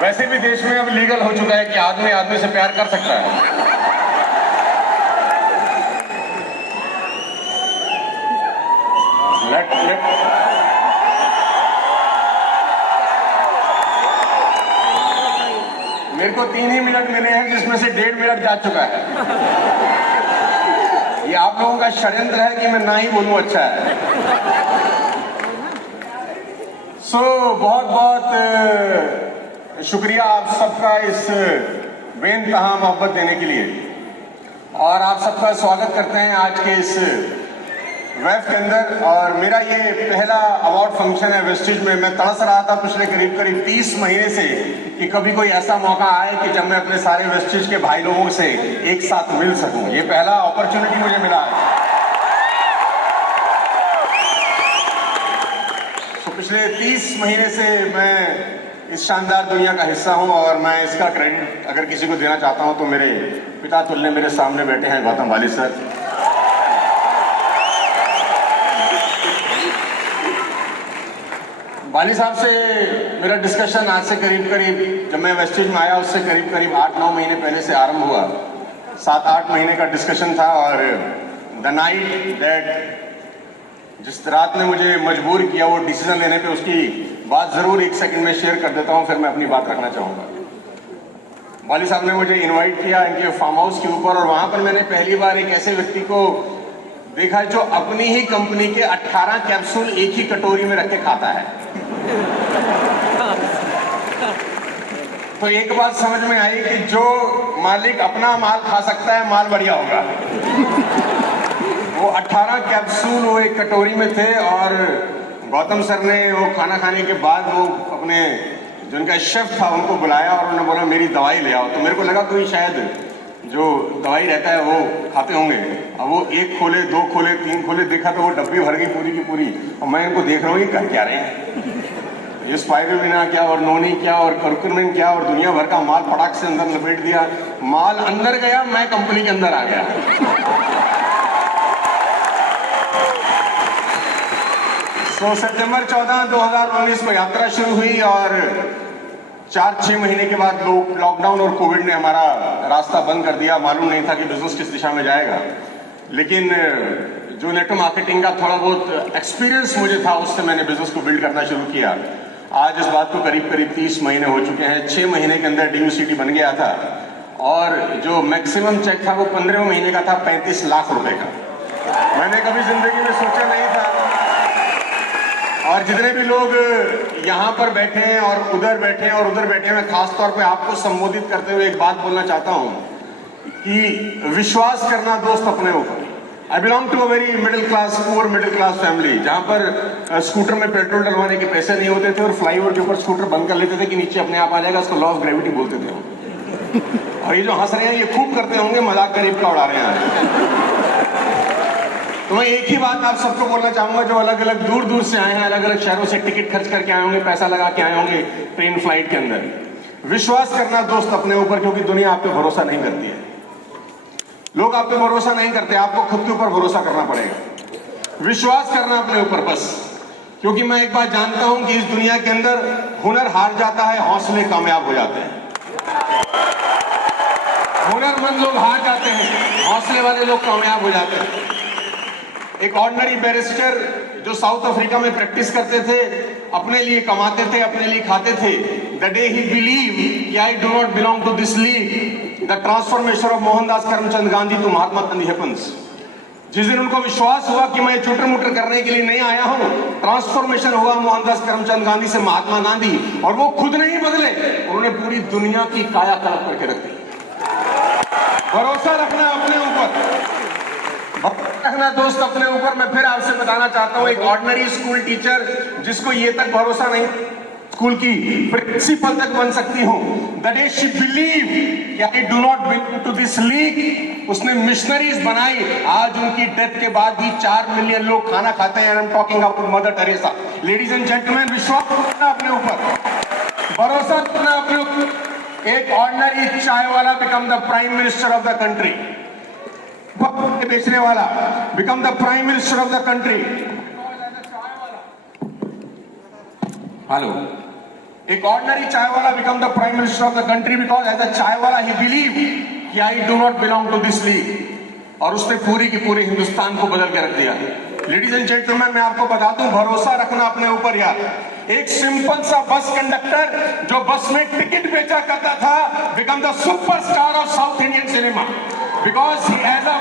वैसे भी देश में अब लीगल हो चुका है कि आदमी आदमी से प्यार कर सकता है। मेरे को 3 ही मिनट मिले हैं जिसमें से 1.5 मिनट जा चुका है। ये आप लोगों का षड्यंत्र है कि मैं ना ही बोलूं अच्छा है। बहुत बहुत शुक्रिया आप सबका इस बेइंतहा मोहब्बत देने के लिए, और आप सबका स्वागत करते हैं आज के इस वेफ के अंदर। और मेरा ये पहला अवार्ड फंक्शन है वेस्टिज में। मैं तड़स रहा था पिछले करीब 30 महीने से कि कभी कोई ऐसा मौका आए कि जब मैं अपने सारे वेस्टिज के भाई लोगों से एक साथ मिल सकूं। ये पहला अपॉर्चुनिटी मुझे मिला है। तो पिछले 30 महीने से मैं इस शानदार दुनिया का हिस्सा हूं, और मैं इसका क्रेडिट अगर किसी को देना चाहता हूं तो मेरे पिता तुल्य मेरे सामने बैठे हैं गौतम वाली सर। वाली साहब से मेरा डिस्कशन आज से करीब जब मैं वेस्टिज में आया उससे करीब 8-9 महीने पहले से आरंभ हुआ। 7-8 महीने का डिस्कशन था, और द नाइट दैट जिस रात ने मुझे मजबूर किया वो डिसीजन लेने पे, उसकी बात जरूर 1 सेकंड में शेयर कर देता हूं, फिर मैं अपनी बात रखना चाहूंगा। वाली साहब ने मुझे इनवाइट किया इनके फार्म हाउस के ऊपर, और वहां पर मैंने पहली बार एक ऐसे व्यक्ति को देखा जो अपनी ही कंपनी के 18 कैप्सूल एक ही कटोरी में रख के खाता है। तो एक बात समझ में आई कि जो मालिक अपना माल खा सकता है, माल बढ़िया होगा। वो 18 कैप्सूल वो एक कटोरी में थे, और गौतम सर ने वो खाना खाने के बाद वो अपने जो उनका शेफ था उनको बुलाया और उन्होंने बोला मेरी दवाई ले आओ। तो मेरे को लगा कोई शायद जो दवाई रहता है वो खाते होंगे। अब वो 1 खोले, 2 खोले, 3 खोले, देखा तो वो डब्बी भर गई पूरी की पूरी। और मैं इनको देख रहा हूँ ये कर क्या रहे हैं, ये स्पाइरुलिना क्या और नोनी क्या और कर्कुमिन क्या, और दुनिया भर का माल फटाक से अंदर लपेट दिया। माल अंदर गया, मैं कंपनी के अंदर आ गया। तो सितंबर 14, 2019 में यात्रा शुरू हुई, और 4-6 महीने के बाद लॉकडाउन और कोविड ने हमारा रास्ता बंद कर दिया। मालूम नहीं था कि बिजनेस किस दिशा में जाएगा, लेकिन जो नेटवर्क मार्केटिंग का थोड़ा बहुत एक्सपीरियंस मुझे था उससे मैंने बिजनेस को बिल्ड करना शुरू किया। आज इस बात को करीब 30 महीने हो चुके हैं। 6 महीने के अंदर DUCT बन गया था, और जो मैक्सिमम चेक था वो 15वें महीने का था, 35 लाख रुपए का। मैंने कभी जिंदगी में सोचा नहीं था। और जितने भी लोग यहाँ पर बैठे हैं और उधर बैठे हैं और उधर बैठे हैं, मैं खास तौर पे आपको संबोधित करते हुए एक बात बोलना चाहता हूँ कि विश्वास करना दोस्त अपने ऊपर। I belong to a very middle class, poor middle class family, जहाँ पर स्कूटर में पेट्रोल डलवाने के पैसे नहीं होते थे, और फ्लाईओवर के ऊपर स्कूटर बंद कर लेते थे कि नीचे अपने आप आ जाएगा। उसको लॉ ऑफ ग्रेविटी बोलते थे। और ये जो हंस रहे हैं ये खूब करते होंगे, मजाक गरीब का उड़ा रहे हैं। तो मैं एक ही बात आप सबको बोलना चाहूंगा, जो अलग अलग दूर दूर से आए हैं, अलग अलग शहरों से टिकट खर्च करके आए होंगे, पैसा लगा के आए होंगे ट्रेन फ्लाइट के अंदर, विश्वास करना दोस्त अपने ऊपर, क्योंकि दुनिया आप पे भरोसा नहीं करती है। लोग आप पे भरोसा नहीं करते, आपको खुद के ऊपर भरोसा करना पड़ेगा। विश्वास करना अपने ऊपर बस, क्योंकि मैं एक बात जानता हूं कि इस दुनिया के अंदर हुनर हार जाता है, हौसले कामयाब हो जाते हैं। हुनरमंद लोग हार जाते हैं, हौसले वाले लोग कामयाब हो जाते हैं। एक ऑर्डिनरी बैरिस्टर जो साउथ अफ्रीका में प्रैक्टिस करते थे, अपने लिए कमाते थे, अपने लिए खाते थे, the day he believe I do not belong to this league, the transformation of Mohandas Karamchand Gandhi to Mahatma Gandhi happens. जिस दिन उनको विश्वास हुआ कि मैं चुटर मुटर करने के लिए नहीं आया हूं, ट्रांसफॉर्मेशन हुआ मोहनदास करमचंद गांधी से महात्मा गांधी, और वो खुद नहीं बदले, उन्होंने पूरी दुनिया की कायाकल्प करके रख दी। भरोसा रखना अपने ऊपर, रखना दोस्त अपने ऊपर। मैं फिर आपसे बताना चाहता हूं, एक ऑर्डिनरी स्कूल टीचर जिसको ये तक भरोसा नहीं स्कूल की प्रिंसिपल तक बन सकती हूं, the day she believe I do not belong to this league, उसने मिशनरीज बनाई। आज उनकी डेथ के बाद भी 4 मिलियन लोग खाना खाते हैं। I am talking about mother Teresa. Ladies and gentleman, विश्वास रखना अपने ऊपर, भरोसा रखना अपने ऊपर। एक ordinary chai wala become the prime minister of the country, बेचने वाला become the prime minister of the country. Hello, एक ordinary chai wala become the prime minister of the country because as a chai wala he believe कि I do not belong to this league, और उसने पूरी की पूरी हिंदुस्तान को बदल के रख दिया। लेडीज एंड जेंटलमैन, मैं आपको बता दूं, भरोसा रखना अपने ऊपर यार। एक सिंपल सा बस कंडक्टर जो बस में टिकट बेचा करता था become the superstar of South Indian cinema because as a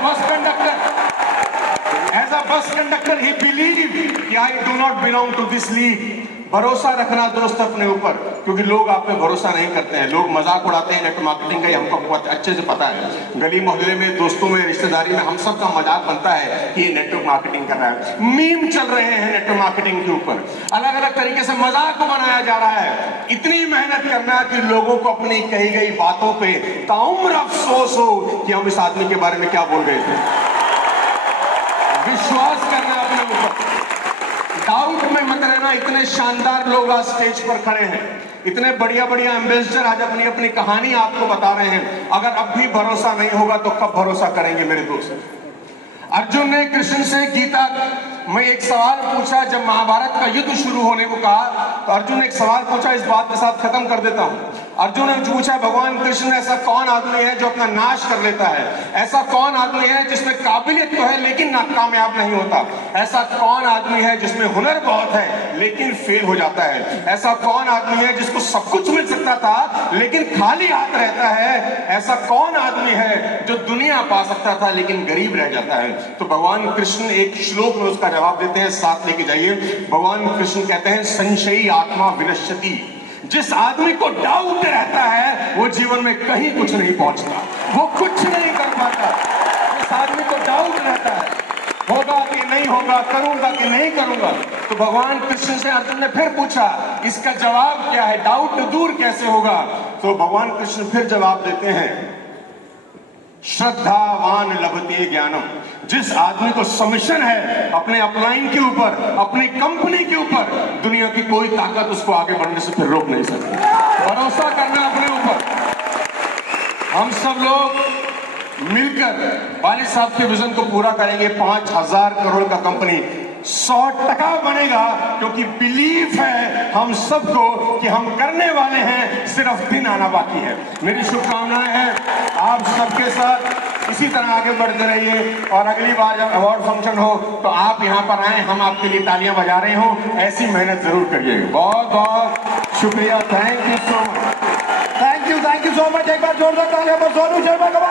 bus conductor he believe कि I do not belong to this league. भरोसा रखना दोस्त अपने ऊपर, क्योंकि लोग आप पे भरोसा नहीं करते हैं, लोग मजाक उड़ाते हैं। नेटवर्क मार्केटिंग का ही हमको बहुत अच्छे से पता है। गली मोहल्ले में, दोस्तों में, रिश्तेदारी में हम सब का मजाक बनता है कि ये नेटवर्क मार्केटिंग कर रहा है। मीम चल रहे हैं नेटवर्क मार्केटिंग के ऊपर, अलग अलग तरीके से मजाक बनाया जा रहा है। इतनी मेहनत करना कि लोगों को अपनी कही गई बातों पे ताउम्र अफसोस हो कि हम इस आदमी के बारे में क्या बोल रहे थे। विश्वास करना अपने ऊपर, डाउट में मत रहना। इतने शानदार लोग आज स्टेज पर खड़े हैं, इतने बढ़िया बढ़िया एम्बेसडर आज अपनी अपनी कहानी आपको बता रहे हैं। अगर अब भी भरोसा नहीं होगा तो कब भरोसा करेंगे मेरे दोस्त। अर्जुन ने कृष्ण से गीता में एक सवाल पूछा। जब महाभारत का युद्ध शुरू होने को कहा तो अर्जुन ने एक सवाल पूछा, इस बात के साथ खत्म कर देता हूं। अर्जुन ने पूछा, भगवान कृष्ण, ऐसा कौन आदमी है जो अपना नाश कर लेता है? ऐसा कौन आदमी है जिसमें काबिलियत तो है लेकिन कामयाब नहीं होता? ऐसा कौन आदमी है जिसमें हुनर बहुत है लेकिन फेल हो जाता है? ऐसा कौन आदमी है जिसको सब कुछ मिल सकता था लेकिन खाली हाथ रहता है? ऐसा कौन आदमी है जो दुनिया पा सकता था लेकिन गरीब रह जाता है? तो भगवान कृष्ण एक श्लोक में उसका जवाब देते हैं, साथ लेके जाइए। भगवान कृष्ण कहते हैं, संशयी आत्मा विनश्यति। जिस आदमी को डाउट रहता है वो जीवन में कहीं कुछ नहीं पहुंचता, वो कुछ नहीं कर पाता। जिस आदमी को डाउट रहता है होगा कि नहीं होगा, करूंगा कि नहीं करूंगा, तो भगवान कृष्ण से अर्जुन ने फिर पूछा, इसका जवाब क्या है? डाउट दूर कैसे होगा? तो भगवान कृष्ण फिर जवाब देते हैं, श्रद्धावान लभते ज्ञानम। जिस आदमी को सबमिशन है अपने अपलाइन के ऊपर, अपनी कंपनी के ऊपर, दुनिया की कोई ताकत उसको आगे बढ़ने से फिर रोक नहीं सकती। भरोसा करना अपने ऊपर। हम सब लोग मिलकर वालिद साहब के विजन को पूरा करेंगे। 5,000 करोड़ का कंपनी 100% बनेगा, क्योंकि बिलीफ है हम सबको कि हम करने वाले हैं, सिर्फ दिन आना बाकी है। मेरी शुभकामनाएं हैं आप सबके साथ, इसी तरह आगे बढ़ते रहिए। और अगली बार जब अवार्ड फंक्शन हो तो आप यहाँ पर आए, हम आपके लिए तालियां बजा रहे हो, ऐसी मेहनत जरूर करिएगा। बहुत बहुत शुक्रिया, thank you so much. Thank you so much. एक बार जोरदार तालियां पर सोनू शर्मा का।